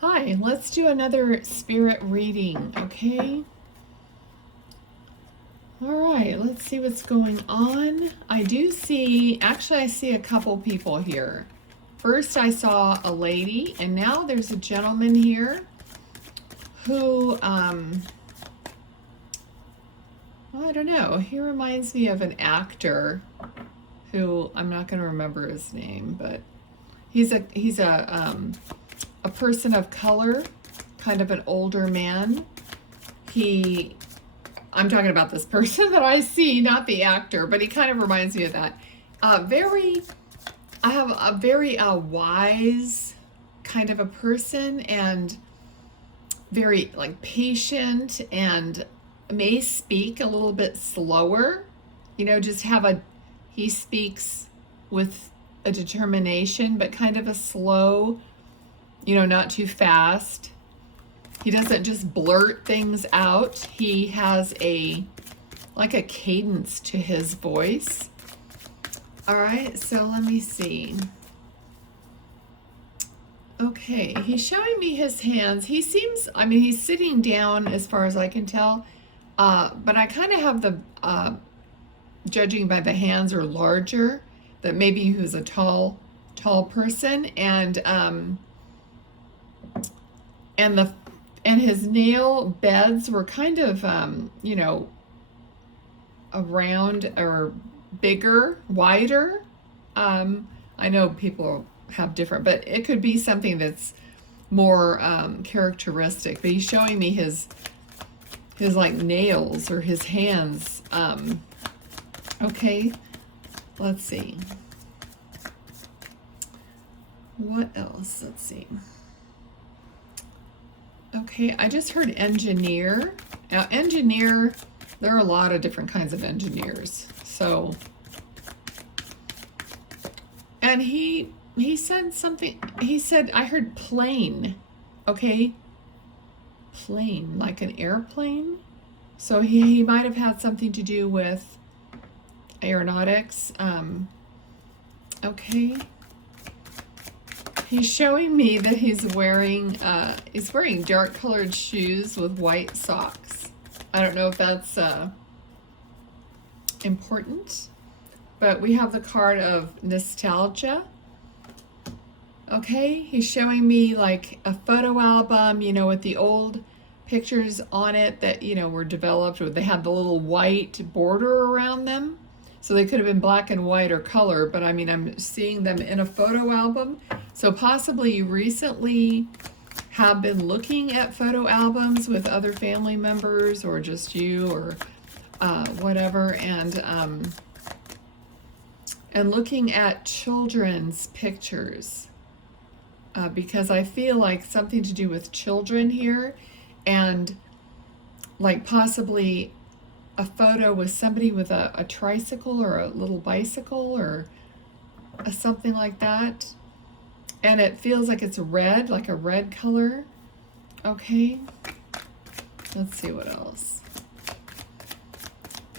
Hi, let's do another spirit reading, okay? All right, let's see what's going on. I see a couple people here. First, I saw a lady, and now there's a gentleman here who, well, I don't know. He reminds me of an actor who I'm not going to remember his name, but he's a person of color, kind of an older man. I'm talking about this person that I see, not the actor, but he kind of reminds me of that. I have a very wise kind of a person, and very like patient, and may speak a little bit slower. He speaks with a determination, but kind of a slow, not too fast. He doesn't just blurt things out. He has a cadence to his voice. All right, so let me see. Okay, he's showing me his hands. He's sitting down as far as I can tell, but I kind of have the, judging by the hands are larger, that maybe he was a tall person, and his nail beds were kind of, around or bigger, wider. I know people have different, but it could be something that's more characteristic. But he's showing me his like nails or his hands. Okay, let's see. What else? Let's see. Okay, I just heard engineer. Now, engineer, there are a lot of different kinds of engineers. So, and he said something. He said, I heard plane. Okay, plane, like an airplane. So he might have had something to do with aeronautics. Okay. He's showing me that he's wearing dark colored shoes with white socks. I don't know if that's important, but we have the card of nostalgia. Okay, he's showing me like a photo album, with the old pictures on it that, were developed, or they had the little white border around them. So they could have been black and white or color, but I'm seeing them in a photo album. So possibly you recently have been looking at photo albums with other family members, or just you, or whatever, and looking at children's pictures, because I feel like something to do with children here, and like possibly a photo with somebody with a tricycle or a little bicycle, or something like that. And it feels like it's red, like a red color. Okay, let's see what else.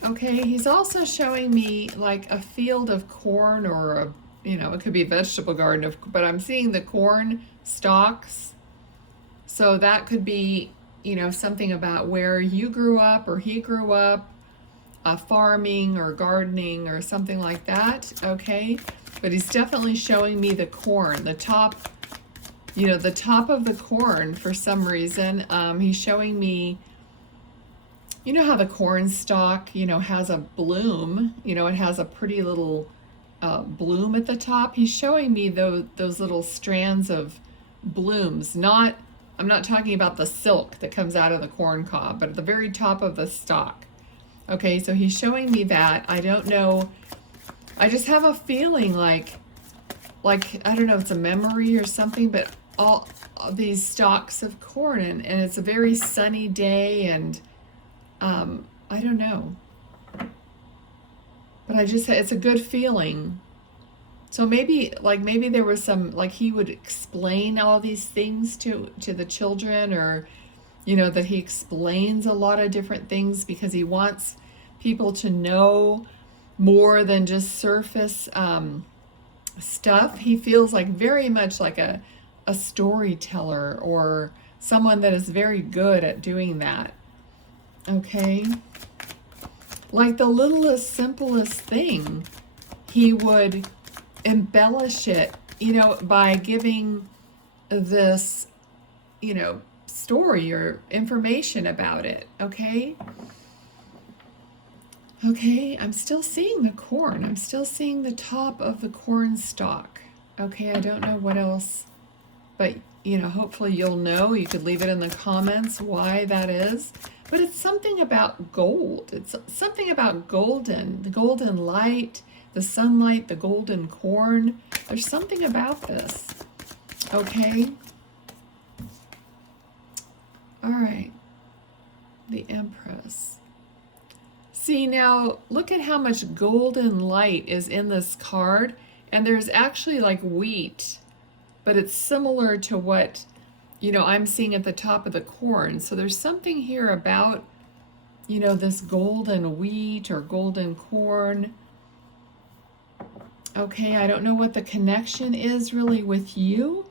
Okay, he's also showing me like a field of corn, or it could be a vegetable garden, but I'm seeing the corn stalks. So that could be, something about where you grew up or he grew up, farming or gardening or something like that. Okay, but he's definitely showing me the corn, the top of the corn for some reason. He's showing me, how the corn stalk, has a bloom, it has a pretty little bloom at the top. He's showing me those little strands of blooms. I'm not talking about the silk that comes out of the corn cob, but at the very top of the stalk. Okay, so he's showing me that. I don't know. I just have a feeling like I don't know if it's a memory or something, but all these stalks of corn, and it's a very sunny day, and I don't know. But it's a good feeling. So maybe there was some, like he would explain all these things to the children, or that he explains a lot of different things because he wants people to know more than just surface stuff. He feels like very much like a a storyteller or someone that is very good at doing that. Okay? Like the littlest, simplest thing, he would embellish it, by giving this, story or information about it. Okay? Okay, I'm still seeing the corn. I'm still seeing the top of the corn stalk. Okay, I don't know what else, but hopefully you'll know. You could leave it in the comments why that is. But it's something about gold. It's something about golden, the golden light, the sunlight, the golden corn. There's something about this. Okay. All right. The Empress. See, now look at how much golden light is in this card, and there's actually like wheat, but it's similar to what, I'm seeing at the top of the corn. So there's something here about, this golden wheat or golden corn. Okay, I don't know what the connection is really with you,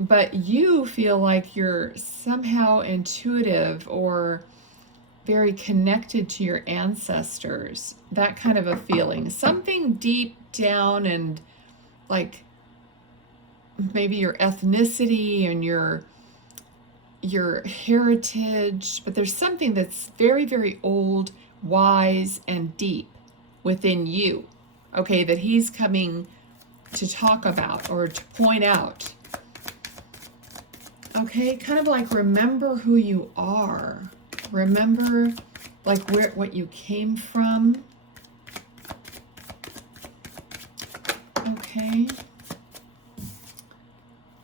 but you feel like you're somehow intuitive or very connected to your ancestors, that kind of a feeling. Something deep down, and like maybe your ethnicity and your heritage, but there's something that's very, very old, wise, and deep within you, okay, that he's coming to talk about or to point out. Okay, kind of like remember who you are. Remember like what you came from. Okay.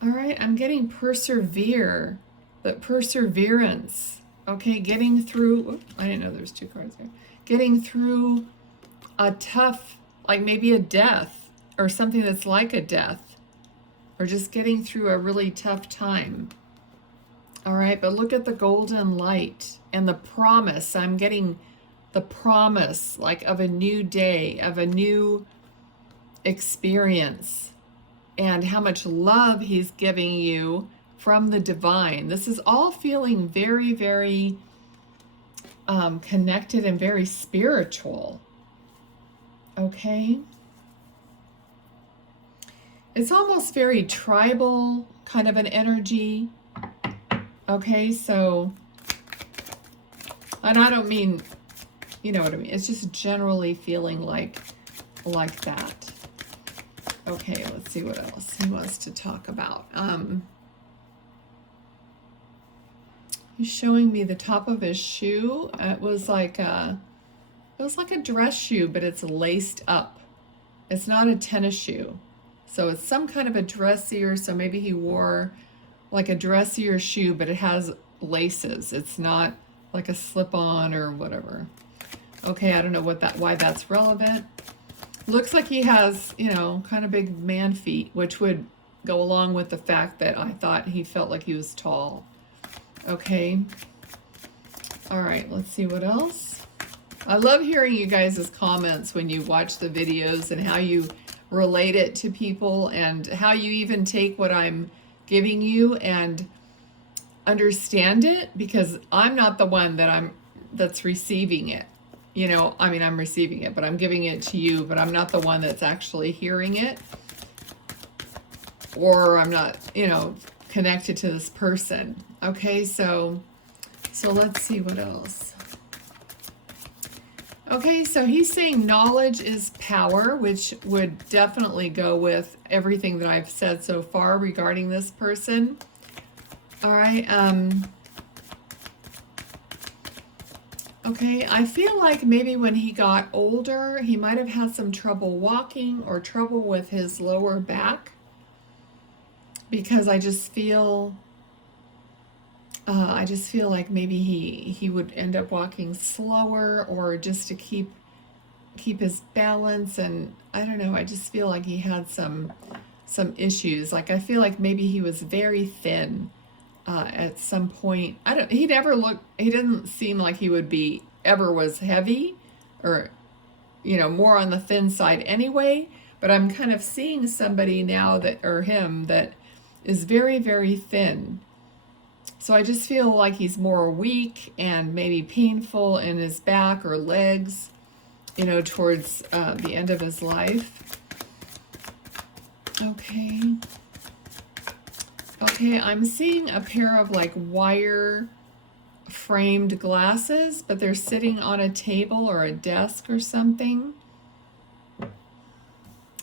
All right, I'm getting persevere, but perseverance. Okay, getting through, oops, I didn't know there's two cards there. Getting through a tough, like maybe a death or something that's like a death, or just getting through a really tough time. All right, but look at the golden light and the promise. I'm getting the promise like of a new day, of a new experience, and how much love he's giving you from the divine. This is all feeling very, very connected and very spiritual. Okay. It's almost very tribal kind of an energy. Okay, so, and I don't mean, you know what I mean. It's just generally feeling like that. Okay, let's see what else he wants to talk about. He's showing me the top of his shoe. It was like a dress shoe, but it's laced up. It's not a tennis shoe. So it's some kind of a dressier, so maybe he wore like a dressier shoe, but it has laces. It's not like a slip-on or whatever. Okay, I don't know why that's relevant. Looks like he has, kind of big man feet, which would go along with the fact that I thought he felt like he was tall. Okay. All right, let's see what else. I love hearing you guys' comments when you watch the videos and how you relate it to people and how you even take what I'm giving you and understand it, because I'm not the one that's receiving it. I'm receiving it, but I'm giving it to you, but I'm not the one that's actually hearing it, or I'm not, connected to this person. Okay, so let's see what else. Okay, so he's saying knowledge is power, which would definitely go with everything that I've said so far regarding this person. All right, okay, I feel like maybe when he got older, he might have had some trouble walking or trouble with his lower back, because I just feel like maybe he would end up walking slower, or just to keep his balance, and I don't know, I just feel like he had some issues. Like I feel like maybe he was very thin at some point. He didn't seem like he would be ever was heavy, or more on the thin side anyway, but I'm kind of seeing somebody now that is very, very thin. So I just feel like he's more weak and maybe painful in his back or legs, you know, towards the end of his life. Okay. Okay, I'm seeing a pair of like wire framed glasses, but they're sitting on a table or a desk or something.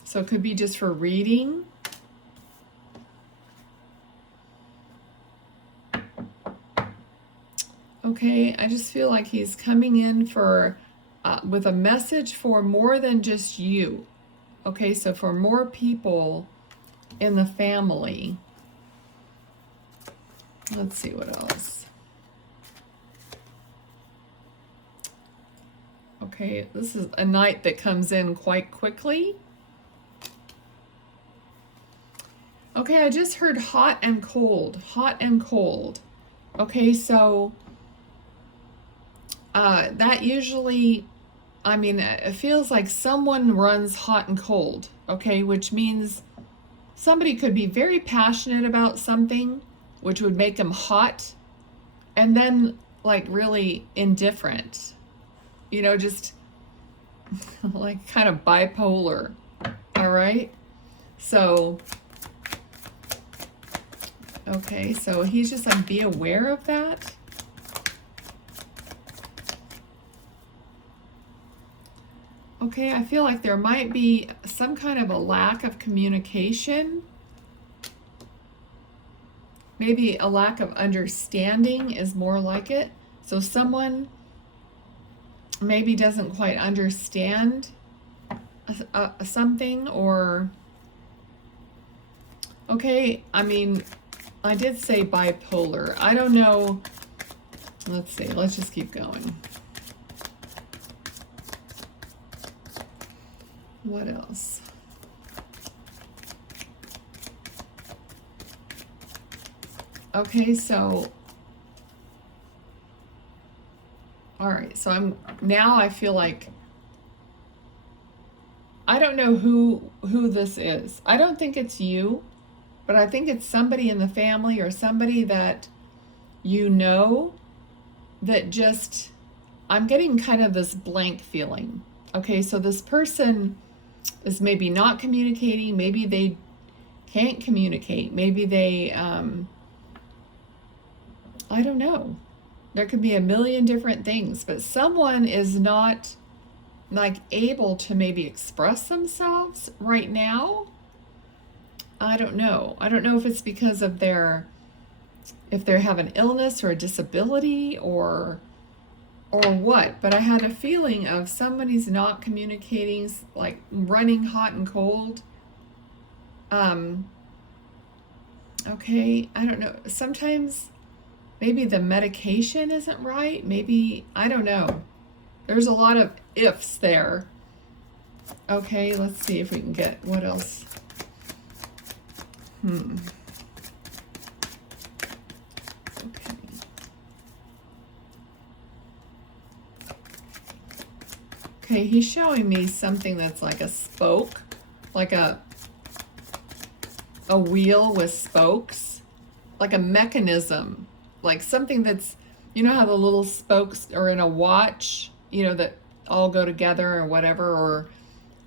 So it could be just for reading. Okay, I just feel like he's coming in for with a message for more than just you. Okay, so for more people in the family. Let's see what else. Okay, this is a night that comes in quite quickly. Okay, I just heard hot and cold, hot and cold. Okay, so that usually, I mean, it feels like someone runs hot and cold, okay, which means somebody could be very passionate about something, which would make them hot, and then like really indifferent, you know, just like kind of bipolar, all right? So, okay, so he's just like, be aware of that. Okay, I feel like there might be some kind of a lack of communication. Maybe a lack of understanding is more like it. So someone maybe doesn't quite understand something, or, okay, I mean, I did say bipolar. I don't know. Let's see, let's just keep going. What else? Okay, so, all right, so I feel like, I don't know who this is. I don't think it's you, but I think it's somebody in the family or somebody that you know that just, I'm getting kind of this blank feeling. Okay, so this person is maybe not communicating, maybe they can't communicate, maybe they, I don't know. There could be a million different things, but someone is not like able to maybe express themselves right now. I don't know. I don't know if it's because of if they have an illness or a disability or what, but I had a feeling of somebody's not communicating, like running hot and cold. Okay, I don't know. Sometimes maybe the medication isn't right. Maybe, I don't know. There's a lot of ifs there. Okay, let's see if we can get, what else? Okay, he's showing me something that's like a spoke, like a wheel with spokes, like a mechanism, like something that's, you know how the little spokes are in a watch, you know, that all go together or whatever,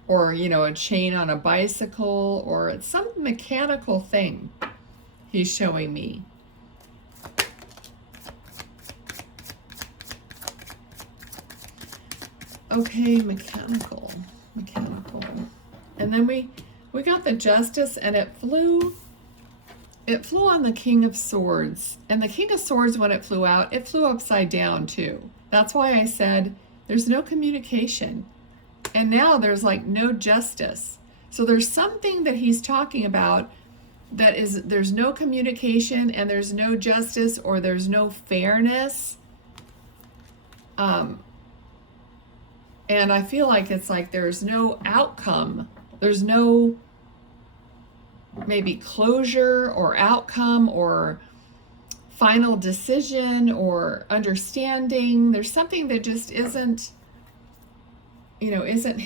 or you know, a chain on a bicycle, or it's some mechanical thing he's showing me. Okay, mechanical. And then we got the Justice, and it flew on the King of Swords. And the King of Swords, when it flew out, it flew upside down too. That's why I said there's no communication. And now there's like no justice. So there's something that he's talking about that is, there's no communication and there's no justice, or there's no fairness. And I feel like it's like there's no outcome. There's no maybe closure or outcome or final decision or understanding. There's something that just isn't, you know, isn't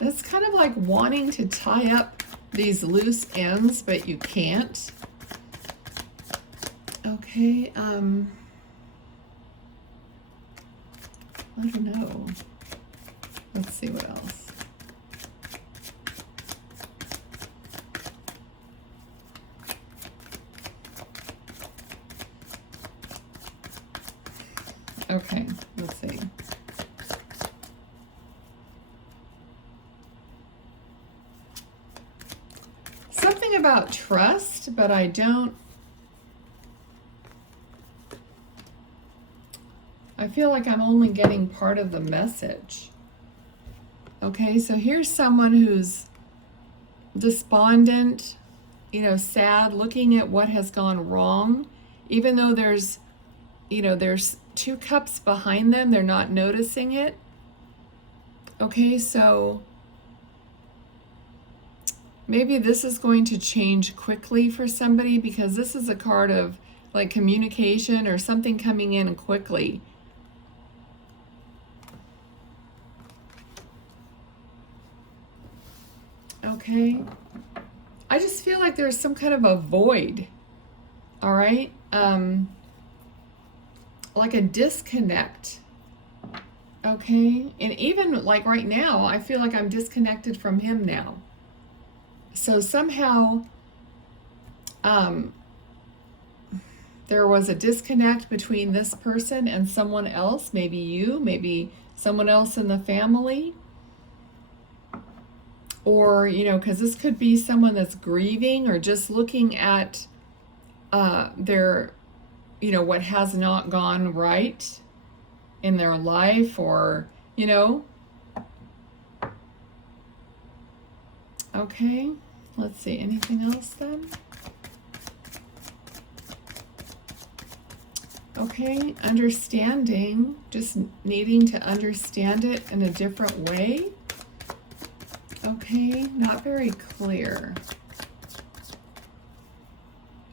That's kind of like wanting to tie up these loose ends, but you can't. Okay, I don't know. Let's see what else. Okay, let's see. Something about trust, but I feel like I'm only getting part of the message. Okay, so here's someone who's despondent, you know, sad, looking at what has gone wrong, even though there's, you know, there's 2 cups behind them, they're not noticing it. Okay, so maybe this is going to change quickly for somebody, because this is a card of like communication or something coming in quickly. Okay, I just feel like there's some kind of a void. All right, like a disconnect. Okay, and even like right now, I feel like I'm disconnected from him now. So somehow there was a disconnect between this person and someone else, maybe you, maybe someone else in the family. Or, you know, because this could be someone that's grieving or just looking at their, you know, what has not gone right in their life, or, you know. Okay, let's see, anything else then? Okay, understanding, just needing to understand it in a different way. Okay, not very clear.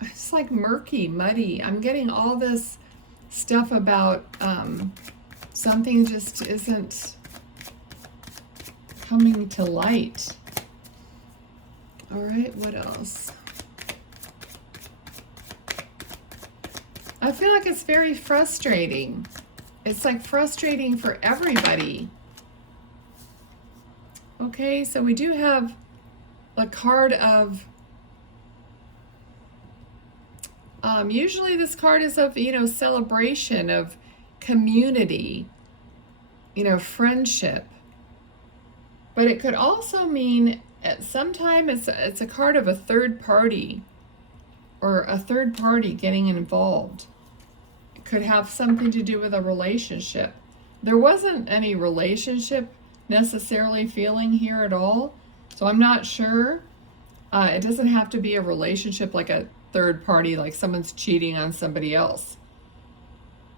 It's like murky, muddy. I'm getting all this stuff about something just isn't coming to light. All right, what else? I feel like it's very frustrating. It's like frustrating for everybody. Okay, so we do have a card of, usually this card is of, you know, celebration, of community, you know, friendship. But it could also mean at some time it's a card of a third party, or a third party getting involved. It could have something to do with a relationship. There wasn't any relationship necessarily feeling here at all, so I'm not sure. It doesn't have to be a relationship like a third party, like someone's cheating on somebody else.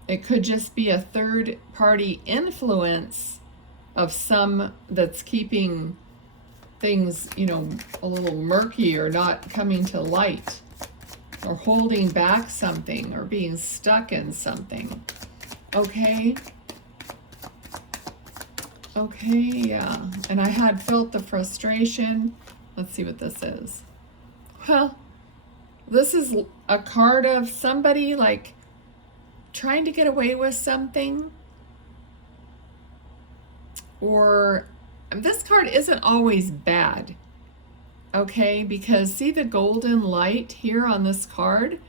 It could just be a third party influence of some that's keeping things, you know, a little murky or not coming to light, or holding back something, or being stuck in something. Okay. Okay, yeah, and I had felt the frustration. Let's see what this is. Well, this is a card of somebody like trying to get away with something. Or this card isn't always bad, okay, because see the golden light here on this card?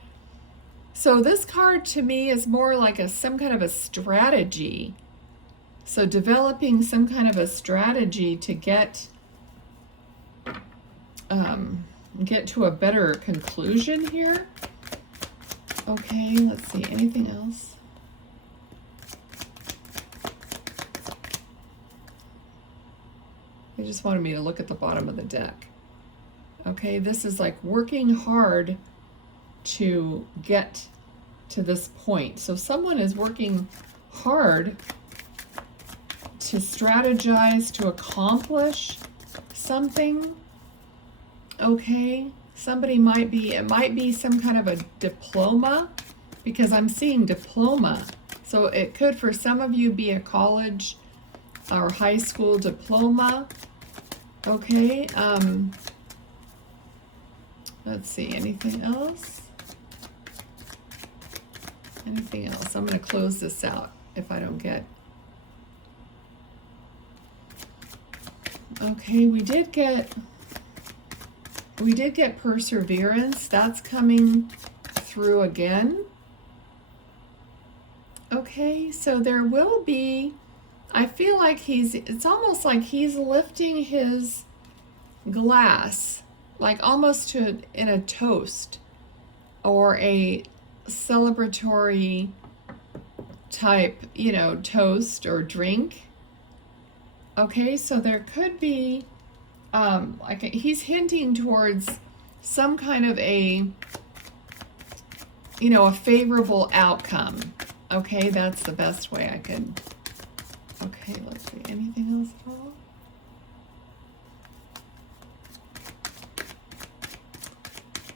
So this card to me is more like some kind of a strategy. So developing some kind of a strategy to get to a better conclusion here. Okay, let's see, anything else? They just wanted me to look at the bottom of the deck. Okay, this is like working hard to get to this point. So someone is working hard to strategize, to accomplish something. Okay, somebody might be, it might be some kind of a diploma, because I'm seeing diploma. So it could, for some of you, be a college or high school diploma. Okay, let's see, anything else? Anything else? I'm going to close this out if I don't get... Okay, we did get perseverance. That's coming through again. Okay, so there will be, I feel like it's almost like he's lifting his glass, like almost in a toast or a celebratory type, toast or drink. Okay, so there could be, like he's hinting towards some kind of a favorable outcome. Okay, that's the best way I could. Okay, let's see. Anything else at all?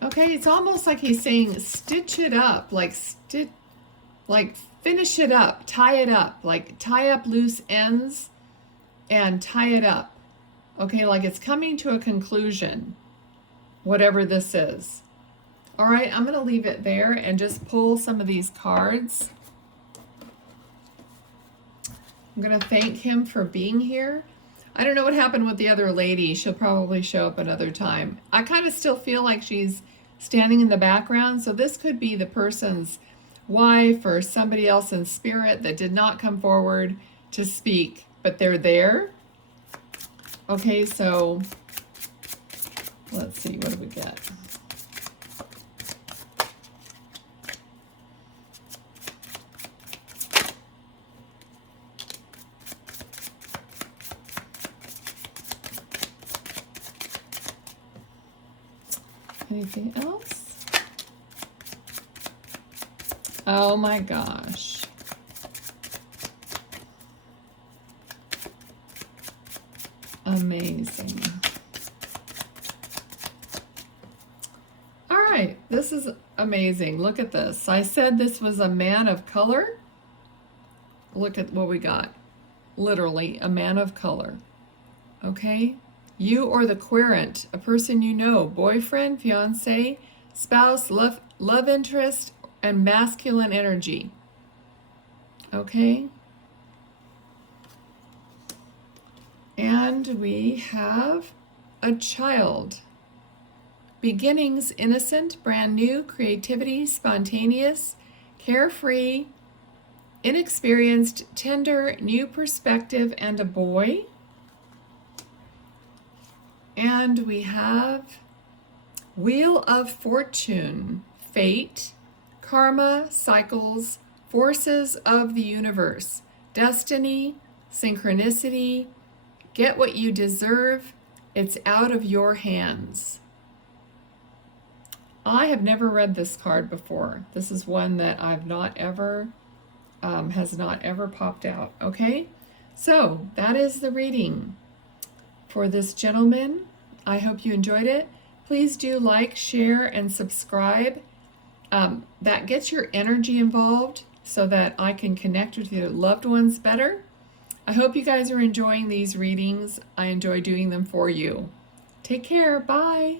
Okay, it's almost like he's saying stitch it up, like finish it up, tie it up, like tie up loose ends and tie it up. Okay, like it's coming to a conclusion, whatever this is. All right, I'm going to leave it there and just pull some of these cards. I'm going to thank him for being here. I don't know what happened with the other lady. She'll probably show up another time. I kind of still feel like she's standing in the background, so this could be the person's wife or somebody else in spirit that did not come forward to speak, but they're there. Okay, so let's see, what do we get? Anything else? Oh my gosh. Amazing. All right, this is amazing. Look at this. I said this was a man of color. Look at what we got. Literally, a man of color. Okay? You or the querent, a person you know, boyfriend, fiance, spouse, love interest, and masculine energy. Okay? And we have a child. Beginnings, innocent, brand new, creativity, spontaneous, carefree, inexperienced, tender, new perspective, and a boy. And we have Wheel of Fortune, fate, karma, cycles, forces of the universe, destiny, synchronicity, get what you deserve, it's out of your hands. I have never read this card before. This is one that I've not ever, has not ever popped out. Okay, so that is the reading for this gentleman. I hope you enjoyed it. Please do like, share, and subscribe. That gets your energy involved so that I can connect with your loved ones better. I hope you guys are enjoying these readings. I enjoy doing them for you. Take care. Bye.